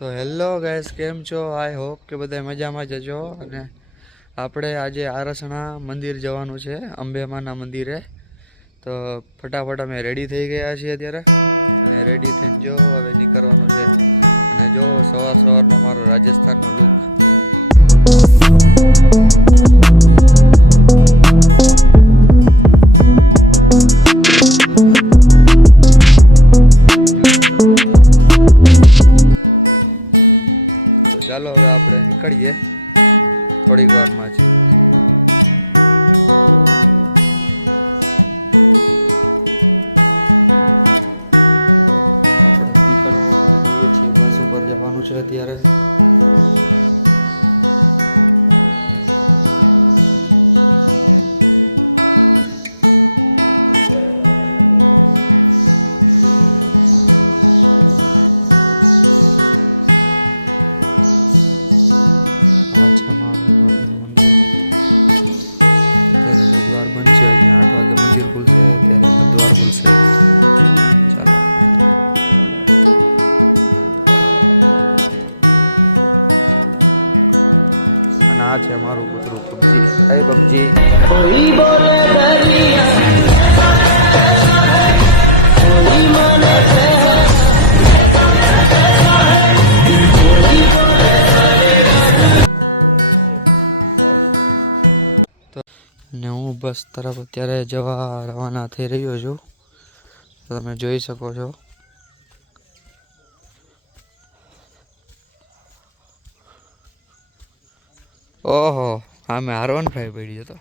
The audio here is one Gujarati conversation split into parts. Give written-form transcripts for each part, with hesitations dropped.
તો હેલો ગાઈસ, કેમ છો? આઈ હોપ કે બધા મજામાં જ છો. અને આપણે આજે આરસણા મંદિર જવાનું છે, અંબેમાના મંદિરે. તો ફટાફટ અમે રેડી થઈ ગયા છીએ અત્યારે. રેડી થઈ જો હવે નીકળવાનું છે. અને જો સવાર સવારમાં મારો રાજસ્થાનનો ચાલો હવે આપણે નીકળીએ થોડીક વારમાં જ. જવાનું છે અત્યારે. ને હું બસ તરફ અત્યારે જવા રવાના થઈ રહ્યો છું. તો તમે જોઈ શકો છો. ઓહો, આમે R15 પડી જતો.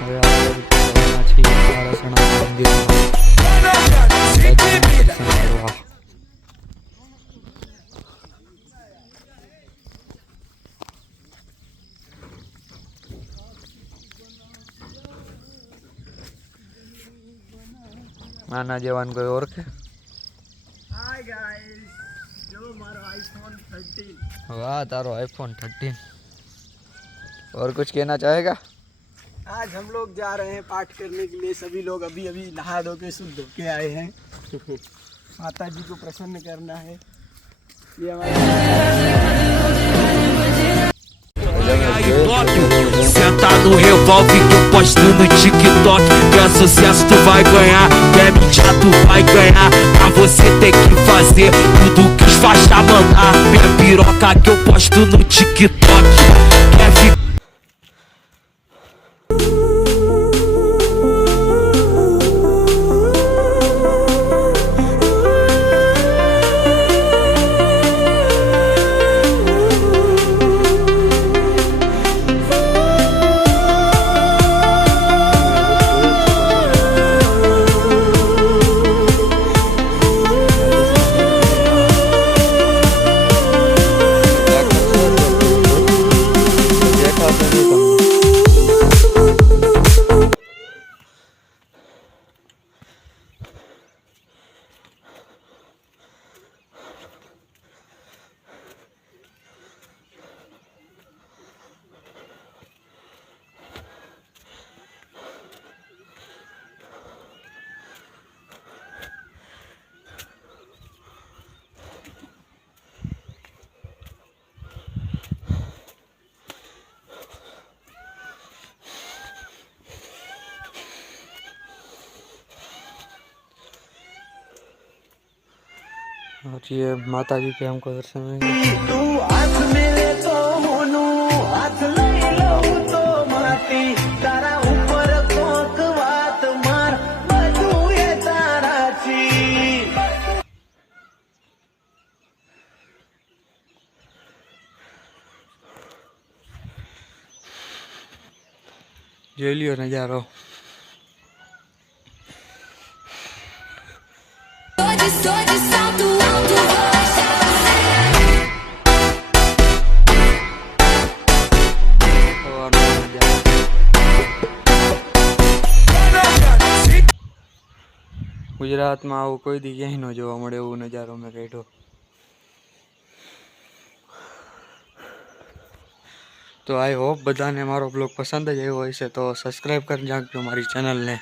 હવે આપણે છીએ આરસણા મંદિરમાં દર્શન કરવા. આના જેવાન કોઈ ઓળખે? हाय गाइस, जो हमारा आईफोन 13। वाह, तारो आईफोन 13। और कुछ कहना चाहेगा? आज हम लोग जा रहे हैं पाठ करने के लिए। सभी लोग अभी अभी नहा धो के शुद्ध होके आए हैं। माता जी को प्रसन्न करना है। ये Senta no revólver que eu posto no TikTok. Quer sucesso tu vai ganhar, quer mídia tu vai ganhar. Pra você tem que fazer tudo que os faixa mandar. Minha piroca que eu posto no TikTok. Quer ficar और ये माता जी के हमको दर्शन मिलेंगे. જોઈ લ્યો નજારો. ગુજરાતમાં આવું કોઈ દી ક્યાંય ન જોવા મળે એવું નજારો મેં કાઢ્યો. તો આઈ હોપ બધાને મારો બ્લોગ પસંદ જ આવ્યો હશે. તો સબસ્ક્રાઈબ કરી નાખજો મારી ચેનલને.